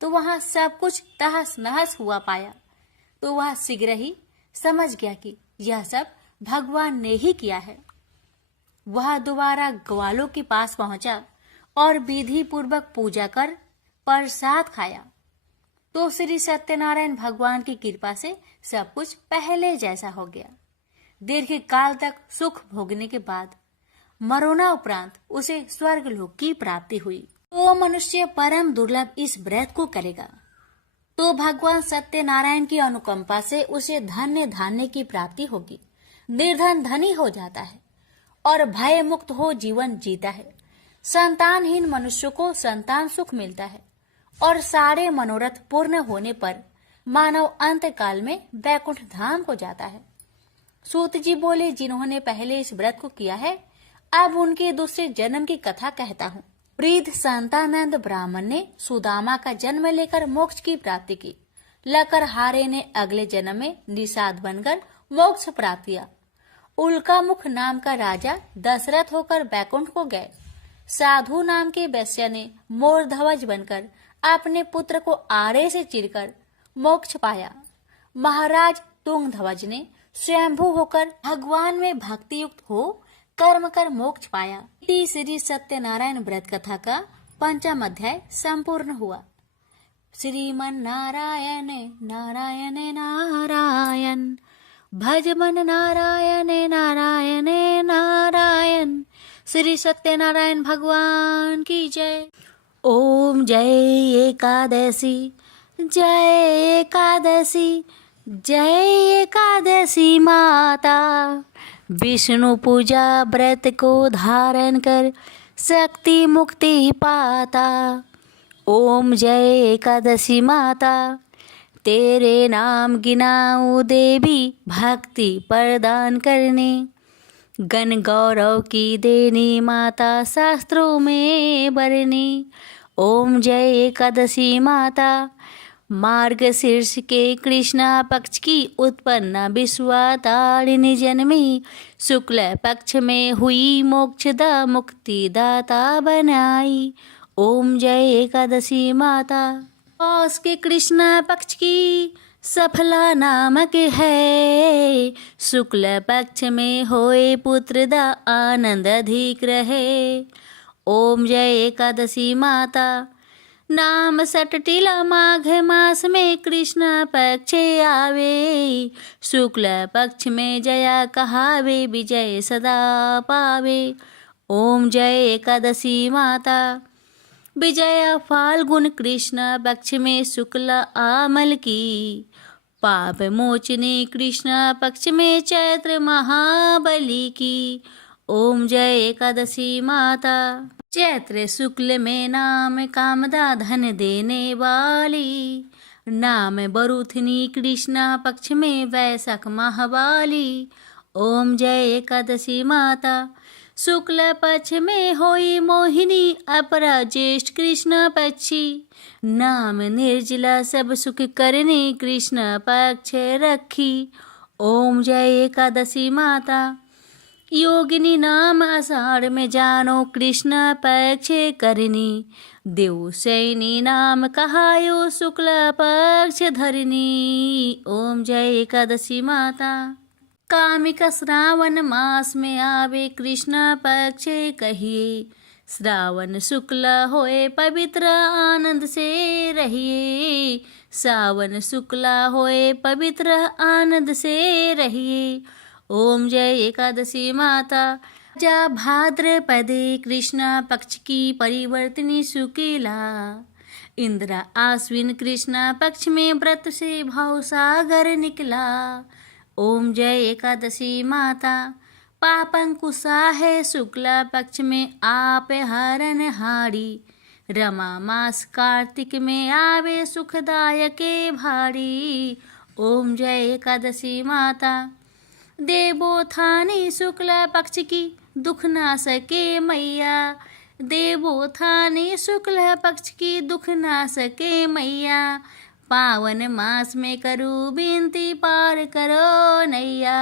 तो वहां सब कुछ तहस नहस हुआ पाया, तो वह शीघ्र ही समझ गया कि यह सब भगवान ने ही किया है। वह दोबारा ग्वालों के पास पहुंचा और विधि पूर्वक पूजा कर प्रसाद खाया, तो श्री सत्यनारायण भगवान की कृपा से सब कुछ पहले जैसा हो गया। दीर्घ काल तक सुख भोगने के बाद मरोना उपरांत उसे स्वर्गलोक की प्राप्ति हुई। तो मनुष्य परम दुर्लभ इस व्रत को करेगा तो भगवान सत्यनारायण की अनुकंपा से उसे धन्य धान्य की प्राप्ति होगी। निर्धन धनी हो जाता है और भय मुक्त हो जीवन जीता है। संतानहीन मनुष्य को संतान सुख मिलता है और सारे मनोरथ पूर्ण होने पर मानव अंत काल में वैकुंठ धाम को जाता है। सूत जी बोले, जिन्होंने पहले इस व्रत को किया है, अब उनके दूसरे जन्म की कथा कहता हूँ। वृद्ध संतानंद ब्राह्मण ने सुदामा का जन्म लेकर मोक्ष की प्राप्ति की। लकरहारे ने अगले जन्म में निषाद बनकर मोक्ष प्राप्त किया। उल्का मुख नाम का राजा दशरथ होकर बैकुंठ को गए। साधु नाम के वैश्य ने मोर ध्वज बनकर अपने पुत्र को आरे से चीरकर मोक्ष पाया। महाराज तुंग ध्वज ने स्वयंभू होकर भगवान में भक्ति युक्त हो कर्म कर मोक्ष पाया। श्री सत्यनारायण व्रत कथा का 5वां अध्याय संपूर्ण हुआ। श्रीमन नारायण नारायण नारायण, भज मन नारायण नारायण नारायण। श्री सत्यनारायण भगवान की जय। ओम जय एकादशी, जय एकादशी, जय एकादशी माता। विष्णु पूजा व्रत को धारण कर शक्ति मुक्ति पाता। ओम जय एकादशी माता, तेरे नाम गिनाऊं देवी भक्ति प्रदान करने। गण गौरव की देनी माता शास्त्रों में बरनी। ओम जय एकादशी माता, मार्गशीर्ष के कृष्णा पक्ष की उत्पन्न विश्वातारिणी जन्मी। शुक्ल पक्ष में हुई मोक्षदा मुक्ति दाता बनाई। ओम जय एकादशी माता, पौष के कृष्णा पक्ष की सफला नामक है। शुक्ल पक्ष में होए पुत्र दा आनंद अधिक रहे। ओम जय एकादशी माता, नाम सटटिला माघ मास में कृष्ण पक्ष आवे। शुक्ल पक्ष में जया कहावे, विजय सदा पावे। ओम जय एकादशी माता, विजया फाल्गुन कृष्ण पक्ष में शुक्ल आमल की। पाप मोचनी कृष्ण पक्ष में चैत्र महाबली की। ओम जय एकादशी माता, चैत्र शुक्ल में नाम कामदा धन देने वाली। नाम बरुथनी कृष्णा पक्ष में वैशाख महावाली। ओम जय एकादशी माता, शुक्ल पक्ष में होई मोहिनी अपरा ज्येष्ठ कृष्ण पक्षी। नाम निर्जला सब सुख करने कृष्ण पक्ष रखी। ओम जय एकादशी माता, योगिनी नाम आषाढ़ में जानो कृष्ण पक्ष करनी। देव सैनी नाम कहायो शुक्ल पक्ष धरनी। ओम जय एकादशी माता, कामिक श्रावण मास में आवे कृष्ण पक्ष कहिए। श्रावण शुक्ल होए पवित्र आनंद से रहिए। सावन शुक्ल होए पवित्र आनंद से रहिए। ओम जय एकादशी माता, जा भाद्रपदे कृष्ण पक्ष की परिवर्तनी शुक्ला। इंद्र आश्विन कृष्ण पक्ष में व्रत से भाव सागर निकला। ओम जय एकादशी माता, पापंकुशा है शुक्ला पक्ष में आप हरण हारी। रमा मास कार्तिक में आवे सुखदायक भारी। ओम जय एकादशी माता, देवोत्थानी शुक्ला पक्ष की दुख ना सके मैया। देवोत्थानी शुक्ला पक्ष की दुख ना सके मैया। पावन मास में करूँ विनती पार करो नैया,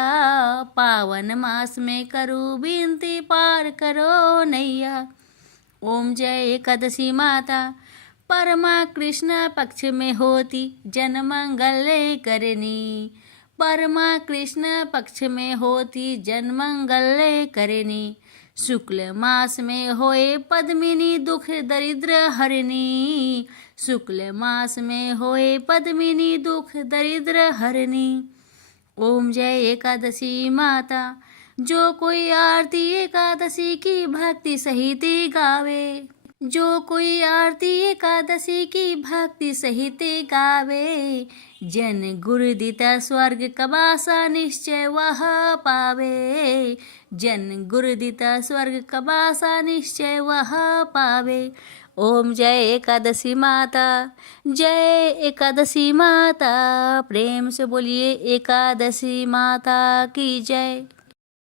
पावन मास में करूँ विनती पार करो नैया। ओम जय एकादशी माता, परमा कृष्ण पक्ष में होती जन मंगल करनी, परमा कृष्ण पक्ष में होती जन मंगल करनी। शुक्ल मास में होए पद्मिनी दुख दरिद्र हरनी, शुक्ल मास में होए पद्मिनी दुख दरिद्र हरनी। ओम जय एकादशी माता, जो कोई आरती एकादशी की भक्ति सहित गावे, जो कोई आरती एकादशी की भक्ति सहित गावे, जन गुरुदिता स्वर्ग कबासा निश्चय वह पावे, जन गुरुदिता स्वर्ग कबासा निश्चय वह पावे। ओम जय एकादशी माता, जय एकादशी माता, प्रेम से बोलिए एकादशी माता की जय।